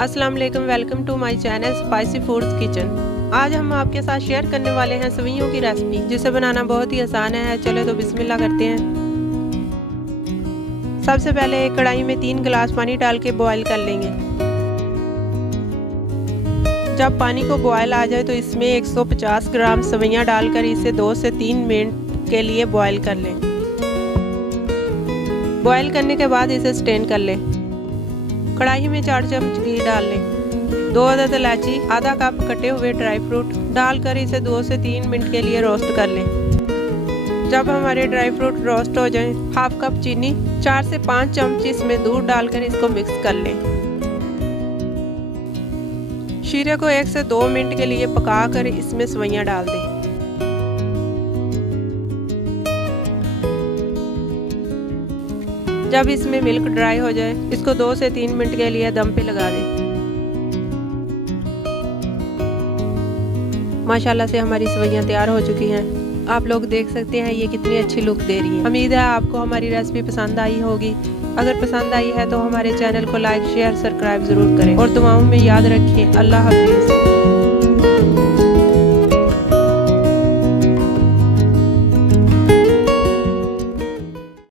अस्सलाम वालेकुम, welcome to my channel spicy foods kitchen. आज हम आपके साथ शेयर करने वाले हैं सवैयों की रेसिपी, जिसे बनाना बहुत ही आसान है। चलो तो बिस्मिल्लाह करते हैं। सबसे पहले एक कढ़ाई में 3 गिलास पानी डाल के बॉयल कर लेंगे। जब पानी को बॉयल आ जाए तो इसमें 150 ग्राम सवैयाँ डालकर इसे 2 से 3 मिनट के लिए बॉयल कर लें। बॉयल करने के बाद इसे स्ट्रेन कर लें। कढ़ाई में 4 चम्मच घी डाल लें। 2 अदद इलायची, आधा कप कटे हुए ड्राई फ्रूट डालकर इसे 2 से 3 मिनट के लिए रोस्ट कर लें। जब हमारे ड्राई फ्रूट रोस्ट हो जाएं, हाफ कप चीनी, 4 से 5 चम्मच इसमें दूध डालकर इसको मिक्स कर लें। शीरे को 1 से 2 मिनट के लिए पकाकर इसमें सवैयाँ डाल दें। जब इसमें मिल्क ड्राई हो जाए, इसको 2 से 3 मिनट के लिए दम पे लगा दें। माशाल्लाह से हमारी सवैयाँ तैयार हो चुकी हैं। आप लोग देख सकते हैं ये कितनी अच्छी लुक दे रही है। उम्मीद है आपको हमारी रेसिपी पसंद आई होगी। अगर पसंद आई है तो हमारे चैनल को लाइक, शेयर, सब्सक्राइब ज़रूर करें और दुआओं में याद रखें। अल्लाह हाफिज़।